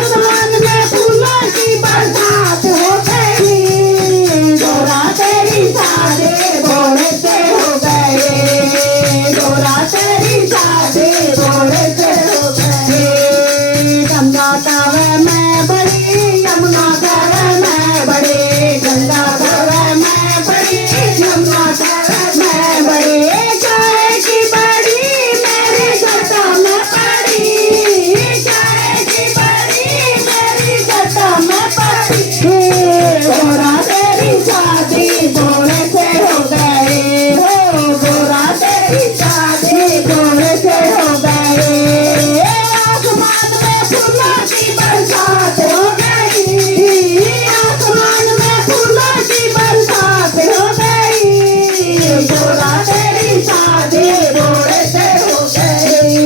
आसमान में फूलों की बरसात हो गई। गोरा तेरी शादी घोड़े से हो गई। गोरा तेरी शादी घोड़े से हो गई। गंगा कावे में बड़ी यमुना कावे में बड़ी। गंगा कावे में बड़ी यमुना कावे में बड़ी। चाय की बड़ी मेरी गटा में पड़ी। चाय की बड़ी मेरी गटा में पड़ी। गोरा तेरी शादी घोड़े से हो गई। हो गोरा तेरी शादी घोड़े से हो गई। आसमान में फूलों की बरसात हो गई। आसमान में फूलों की बरसात हो गई। गोरा तेरी शादी घोड़े से हो गई।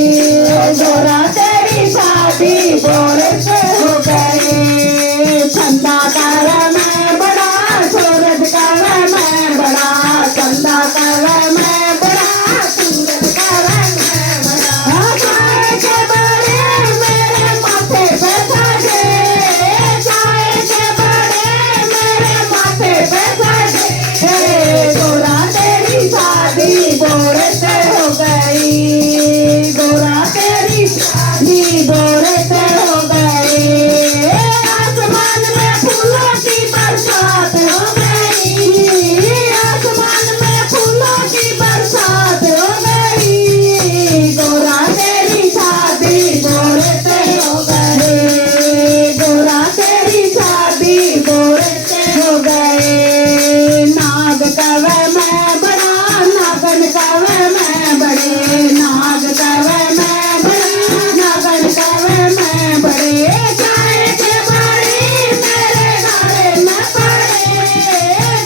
गोरा तेरी शादी घोड़े से हो गई। चंदा कावे में बड़ा सूरज कावे में बड़ा। चंदा कावे में बड़ा सूरज कावे में बड़ा। चाय के बड़े मेरे माथे पे साजे। चाय के बड़े मेरे माथे पे साजे। गोरा तेरी शादी घोड़े से हो गई। गोरा तेरी शादी घोड़े से हो गई। आसमान में फूलों की बरसात हो गई। आसमान में फूलों की बरसात हो गई। गोरा तेरी शादी घोड़े से हो गई। गोरा तेरी शादी घोड़े से हो गई। नाग कावे में बड़ा नागन कावे में बड़े। नाग कावे में बड़ा नागन कावे में बड़े। चाय के बड़ी मेरे गाले में पड़े।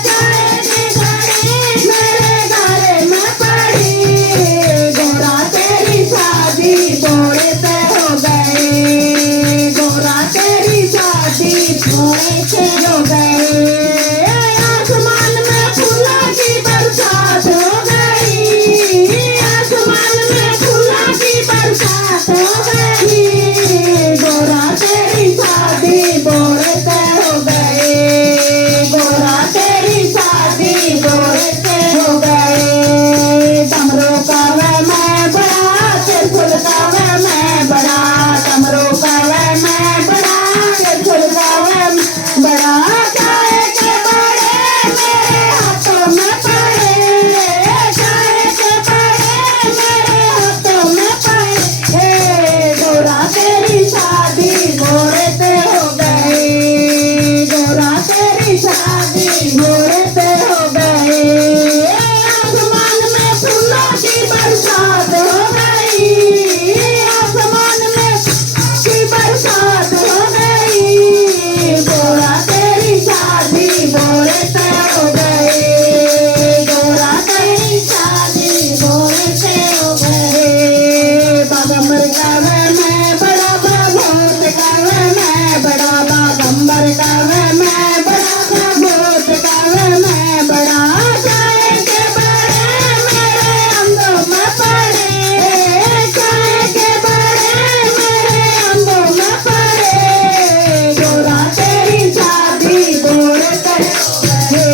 चाय के बड़ी मेरे गाले में पड़ी। गोरा तेरी शादी घोड़े से हो गई। गोरा तेरी शादी घोड़े से हो गई। आसमान में फूलों की बरसात हो गई। आसमान में फूलों की बरसात हो गई। गोरा तेरी शादी घोड़े से हो गई। गोरा तेरी शादी घोड़े से हो गई। डमरू कावे में बड़ा त्रिशूल कावे में बड़ा। डमरू कावे में बड़ा त्रिशूल कावे में बड़ा। चाय के बड़े मेरे हाथों में पड़े। चाय के बड़े मेरे हाथों में पड़े। गोरा तेरी शादी घोड़े से हो गई। गोरा तेरी शादी घोड़े से हो गई। आसमान में फूलों की बरसात हो गई। आसमान में की बरसात हो गई। गोरा तेरी शादी घोड़े से हो गई। गोरा तेरी शादी घोड़े से हो गई। बागंबर कावे में बड़ा बागोत कावे में बड़ा। बागंबर कावे में बड़ा बागोत कावे में बड़ा। चाय के बड़े मेरे अंगों में पड़े। चाय के बड़े मेरे अंगों में पड़े। गोरा तेरी शादी घोड़े से हो गई।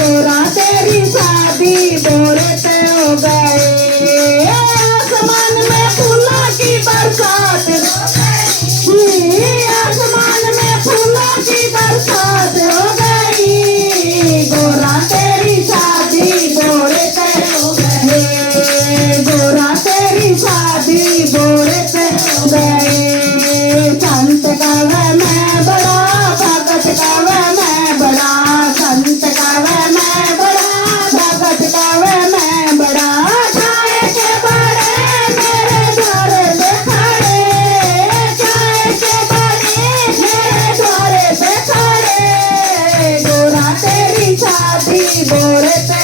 गोरा तेरी शादी घोड़े से हो गई। आसमान में फूलों की बरसात हो गई। आसमान में फूलों की बरसात हो गई। गोरा तेरी शादी घोड़े से हो गई। गोरा तेरी शादी घोड़े से हो गई। संत कावे में बड़ा भगत कावे में बड़ा। संत कावे में बड़ा भगत कावे में बड़ा। चाय के बड़े मेरे द्वारे पे खड़े। चाय के बड़े मेरे द्वारे पे खड़े। गोरा तेरी शादी घोड़े से